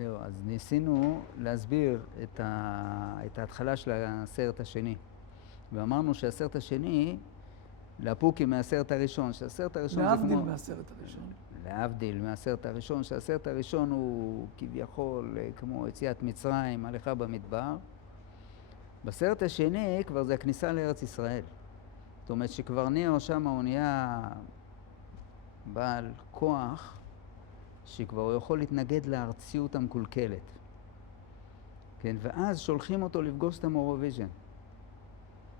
זהו, אז ניסינו להסביר את ההתחלה של הסרט השני. ואמרנו שהסרט השני, להפוקים מהסרט הראשון, שהסרט הראשון זה כמו... להבדיל מהסרט הראשון. להבדיל מהסרט הראשון, שהסרט הראשון הוא כביכול כמו יציאת מצרים, הליכה במדבר. בסרט השני כבר זה הכניסה לארץ ישראל. זאת אומרת שכבר ניאו שם הוא נהיה בעל כוח, שכבר הוא יכול להתנגד לארציות המקולקלת. כן, ואז שולחים אותו לפגוש את המורוויז'ן.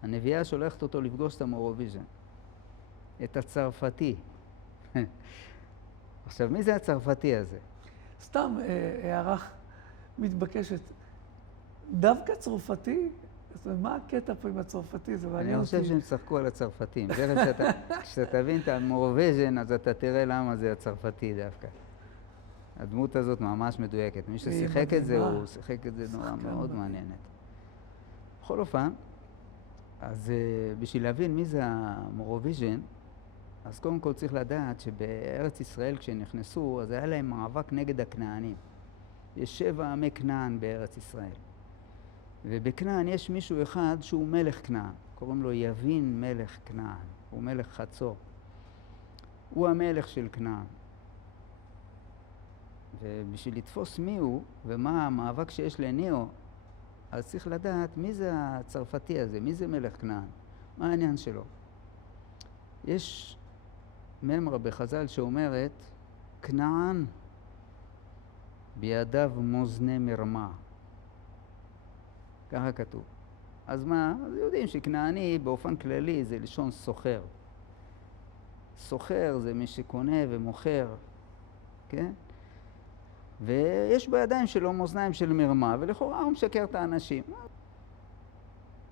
הנביאה שולחת אותו לפגוש את המורוויז'ן. את הצרפתי. עכשיו, מי זה הצרפתי הזה? סתם הערה מתבקשת. דווקא צרפתי? זאת אומרת, מה הקטע פה עם הצרפתי? זה מעניין אותי. אני חושב שהם צחקו על הצרפתים. כשאתה תבין את המורוויז'ן, אז אתה תראה למה זה הצרפתי דווקא. הדמות הזאת ממש מדויקת. מי ששיחק את זה, הוא שיחק את זה נורא מאוד מעניינת. בכל אופן, אז בשביל להבין מי זה המורוויז'ן, אז קודם כל צריך לדעת שבארץ ישראל כשנכנסו, אז היה להם מאבק נגד הכנענים. יש 7 עמי כנען בארץ ישראל. ובכנען יש מישהו אחד שהוא מלך כנען. קוראים לו יבין מלך כנען. הוא מלך חצור. הוא המלך של כנען. ובשביל לתפוס מי הוא ומה המאבק שיש לניאו, אז צריך לדעת מי זה הצרפתי הזה, מי זה מלך כנען, מה העניין שלו. יש ממרה בחז"ל שאומרת, כנען בידיו מאזני מרמה. ככה כתוב. אז מה? אז יודעים שכנעני באופן כללי זה לשון סוחר. סוחר זה מי שקונה ומוכר, כן? ויש בידיים שלו מאזניים של מרמה, ולכאורה הוא משקר את האנשים.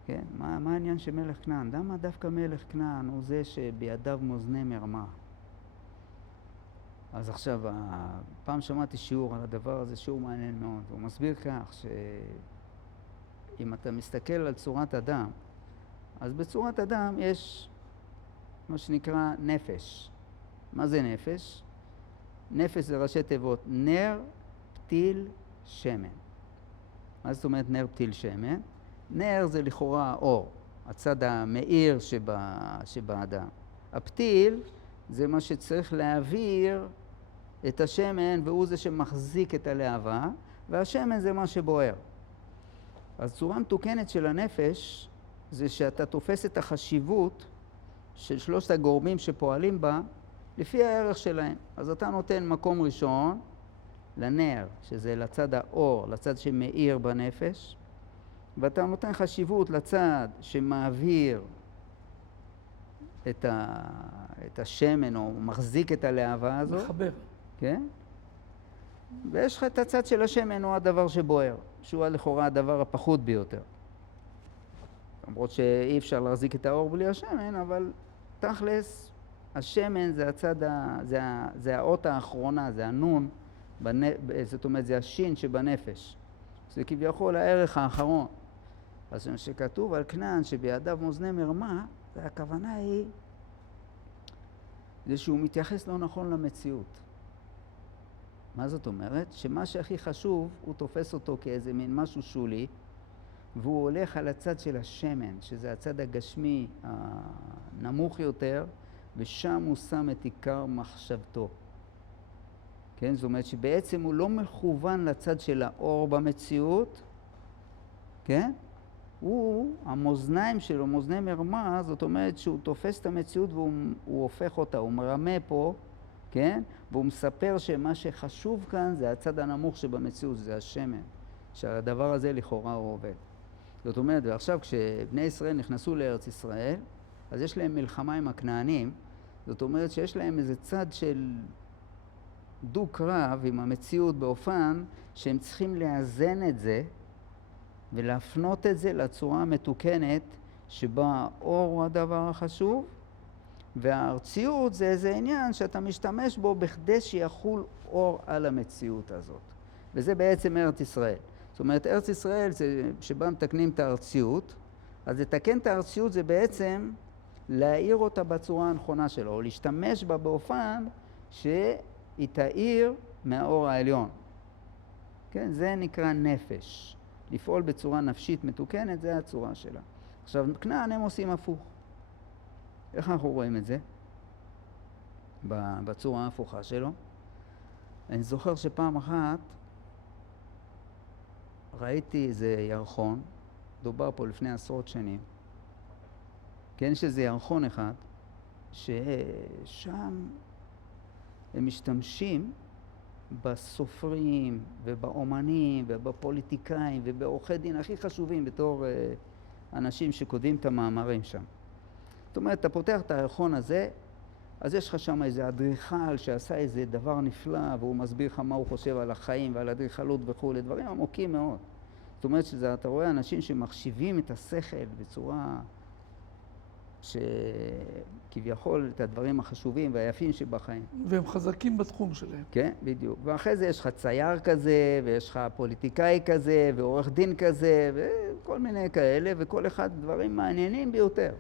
כן, מה העניין של מלך כנען? למה דווקא מלך כנען הוא זה שבידיו מאזני מרמה? אז עכשיו, פעם שמעתי שיעור על הדבר הזה, שיעור מעניין מאוד. הוא מסביר כך שאם אתה מסתכל על צורת אדם, אז בצורת אדם יש מה שנקרא נפש. מה זה נפש? נפש זה ראשי תיבות, נר, פתיל, שמן. מה זאת אומרת נר, פתיל, שמן? נר זה לכאורה אור, הצד המאיר שבאדם. הפתיל זה מה שצריך להעביר את השמן, והוא זה שמחזיק את הלהבה, והשמן זה מה שבוער. אז צורה מתוקנת של הנפש זה שאתה תופס את החשיבות של 3 הגורמים שפועלים בה, לפי הערך שלהם. אז אתה נותן מקום ראשון לנר, שזה לצד האור, לצד שמאיר בנפש, ואתה נותן חשיבות לצד שמעביר את השמן, או מחזיק את הלהבה הזאת. מחבר. כן? ויש לך את הצד של השמן, הוא הדבר שבוער, שהוא לכאורה הדבר הפחות ביותר. למרות שאי אפשר להחזיק את האור בלי השמן, אבל תכלס, השמן זה הצד, זה האות האחרונה, זה הנון, זאת אומרת, זה השין שבנפש. זה כביכול הערך האחרון. אז שכתוב על כנען שבידיו מאזני מרמה, הכוונה היא, זה שהוא מתייחס לא נכון למציאות. מה זאת אומרת? שמה שהכי חשוב, הוא תופס אותו כאיזה מין משהו שולי, והוא הולך על הצד של השמן, שזה הצד הגשמי הנמוך יותר, ושם הוא שם את עיקר מחשבתו. כן? זאת אומרת שבעצם הוא לא מכוון לצד של האור במציאות, כן? הוא, המאזניים שלו, מאזני מרמה, זאת אומרת שהוא תופס את המציאות והוא הופך אותה, הוא מרמה פה, כן? והוא מספר שמה שחשוב כאן זה הצד הנמוך שבמציאות, זה השמן, שהדבר הזה לכאורה הוא עובד. זאת אומרת, ועכשיו כשבני ישראל נכנסו לארץ ישראל, אז יש להם מלחמה עם הכנענים, זאת אומרת שיש להם איזה צד של דו-קרב עם המציאות באופן שהם צריכים לאזן את זה ולהפנות את זה לצורה המתוקנת שבה האור הוא הדבר החשוב, והארציות זה איזה עניין שאתה משתמש בו בכדי שיחול אור על המציאות הזאת. וזה בעצם ארץ ישראל. זאת אומרת, ארץ ישראל זה שבה מתקנים את הארציות, אז לתקן את הארציות זה בעצם להאיר אותה בצורה הנכונה שלו, או להשתמש בה באופן שהיא תאיר מהאור העליון. כן? כן? זה נקרא נפש. לפעול בצורה נפשית מתוקנת, זה הצורה שלה. עכשיו, כנען הם עושים הפוך. איך אנחנו רואים את זה? בצורה ההפוכה שלו. אני זוכר שפעם אחת ראיתי איזה ירחון, דובר פה לפני עשרות שנים. כן, יש איזה ירחון אחד, ששם הם משתמשים בסופרים ובאומנים ובפוליטיקאים ובעורכי דין הכי חשובים בתור אנשים שכותבים את המאמרים שם. זאת אומרת, אתה פותח את הירחון הזה, אז יש לך שם איזה אדריכל שעשה איזה דבר נפלא, והוא מסביר לך מה הוא חושב על החיים ועל אדריכלות וכו', דברים עמוקים מאוד. זאת אומרת שאתה רואה אנשים שמחשיבים את השכל בצורה שכביכול את הדברים החשובים והיפים שבחיים. והם חזקים בתחום שלהם. כן, בדיוק. ואחרי זה יש לך צייר כזה, ויש לך פוליטיקאי כזה, ועורך דין כזה, וכל מיני כאלה, וכל אחד דברים מעניינים ביותר.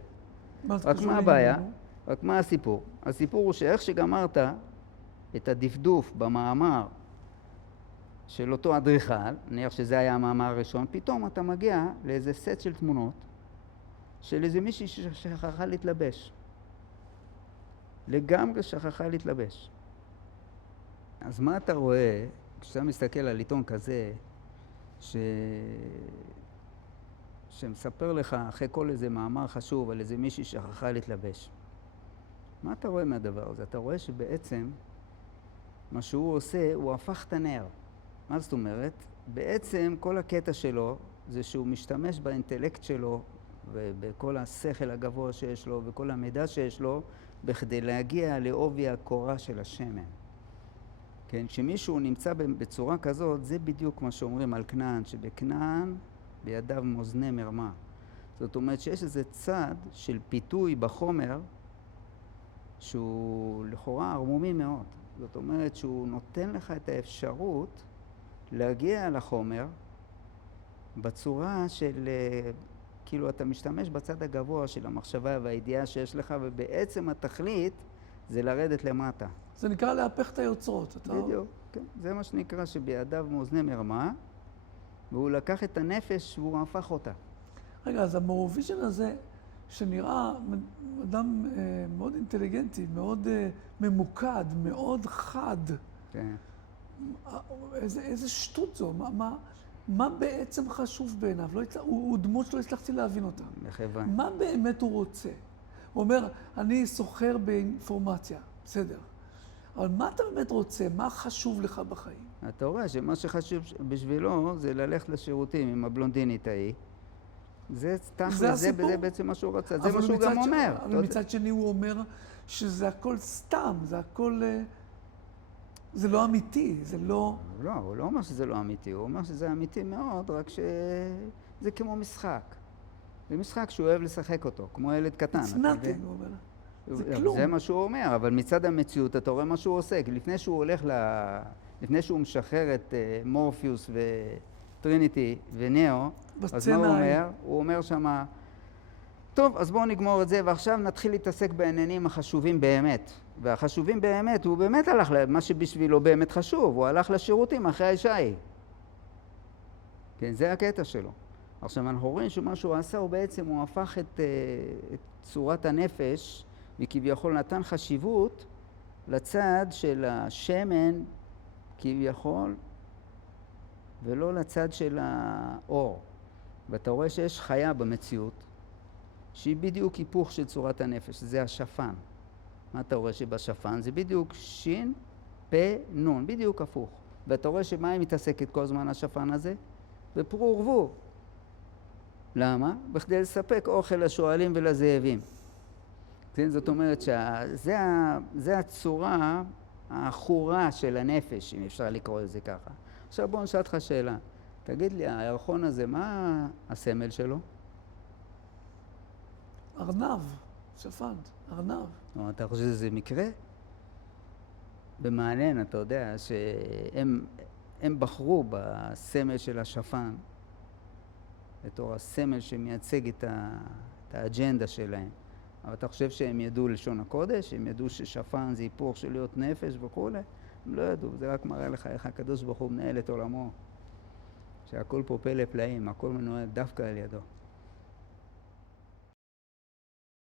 רק מה הבעיה? רק מה הסיפור? הסיפור הוא שאיך שגמרת את הדפדוף במאמר של אותו אדריכל, נניח שזה היה המאמר הראשון, פתאום אתה מגיע לאיזה סט של תמונות של איזה מישהי ששכחה להתלבש. לגמרי שכחה להתלבש. אז מה אתה רואה כשאתה מסתכל על עיתון כזה שמספר לך אחרי כל איזה מאמר חשוב על איזה מישהי שכחה להתלבש? מה אתה רואה מהדבר הזה? אתה רואה שבעצם מה שהוא עושה, הוא הפך את הנר. מה זאת אומרת? בעצם כל הקטע שלו זה שהוא משתמש באינטלקט שלו ובכל השכל הגבוה שיש לו וכל המידע שיש לו בכדי להגיע לעובי הקורה של השמן. כן, כשמישהו נמצא בצורה כזאת, זה בדיוק מה שאומרים על כנען, שבכנען בידיו מאזני מרמה. זאת אומרת שיש איזה צד של פיתוי בחומר שהוא לכאורה ערמומי מאוד. זאת אומרת שהוא נותן לך את האפשרות להגיע לחומר בצורה של כאילו אתה משתמש בצד הגבוה של המחשבה והידיעה שיש לך, ובעצם התכלית זה לרדת למטה. זה נקרא להפך את היוצרות. בדיוק, כן. זה מה שנקרא שבידיו מאזני מרמה, והוא לקח את הנפש והוא הפך אותה. רגע, אז המורוויז'ן הזה, שנראה אדם מאוד אינטליגנטי, מאוד ממוקד, מאוד חד. כן. איזה שטות זו, מה בעצם חשוב בעיניו? הוא דמות שלא הצלחתי להבין אותה. מכיוון. מה באמת הוא רוצה? הוא אומר, אני סוחר באינפורמציה, בסדר. אבל מה אתה באמת רוצה? מה חשוב לך בחיים? אתה רואה שמה שחשוב בשבילו זה ללכת לשירותים עם הבלונדינית ההיא. זה בעצם מה שהוא רצה, זה מה שהוא גם אומר. אבל מצד שני הוא אומר שזה הכל סתם, זה הכל... זה לא אמיתי, זה לא... לא, הוא לא אומר שזה לא אמיתי, הוא אומר שזה אמיתי מאוד, רק שזה כמו משחק. זה משחק שהוא אוהב לשחק אותו, כמו ילד קטן. It's nothing, הוא אומר. זה כלום. זה מה שהוא אומר, אבל מצד המציאות אתה רואה מה שהוא עושה. כי לפני שהוא הולך לפני שהוא משחרר את מורפיוס וטריניטי ונאו, אז מה הוא אומר? הוא אומר שמה, טוב, אז בואו נגמור את זה, ועכשיו נתחיל להתעסק בעניינים החשובים באמת. והחשובים באמת, הוא באמת הלך למה שבשבילו באמת חשוב, הוא הלך לשירותים אחרי האישה ההיא. כן, זה הקטע שלו. עכשיו אנחנו רואים שמה שהוא עשה, הוא בעצם, הוא הפך את צורת הנפש, וכביכול נתן חשיבות לצד של השמן, כביכול, ולא לצד של האור. ואתה רואה שיש חיה במציאות, שהיא בדיוק היפוך של צורת הנפש, זה השפן. מה אתה רואה שבשפן? זה בדיוק שין, פה, נון, בדיוק הפוך. ואתה רואה שמה היא מתעסקת כל הזמן השפן הזה? בפרו ורבו. למה? בכדי לספק אוכל לשואלים ולזאבים. כן? זאת אומרת שזה הצורה האחורה של הנפש, אם אפשר לקרוא לזה ככה. עכשיו בואו נשאל אותך שאלה. תגיד לי, הירחון הזה, מה הסמל שלו? ארנב, שפן, ארנב. אתה חושב שזה מקרה? במעניין, אתה יודע, שהם בחרו בסמל של השפן, בתור הסמל שמייצג את האג'נדה שלהם. אבל אתה חושב שהם ידעו לשון הקודש? הם ידעו ששפן זה היפוך של להיות נפש וכו'? הם לא ידעו, זה רק מראה לך איך הקדוש ברוך הוא מנהל את עולמו. שהכל פה פלא פלאים, הכל מנוהל דווקא על ידו.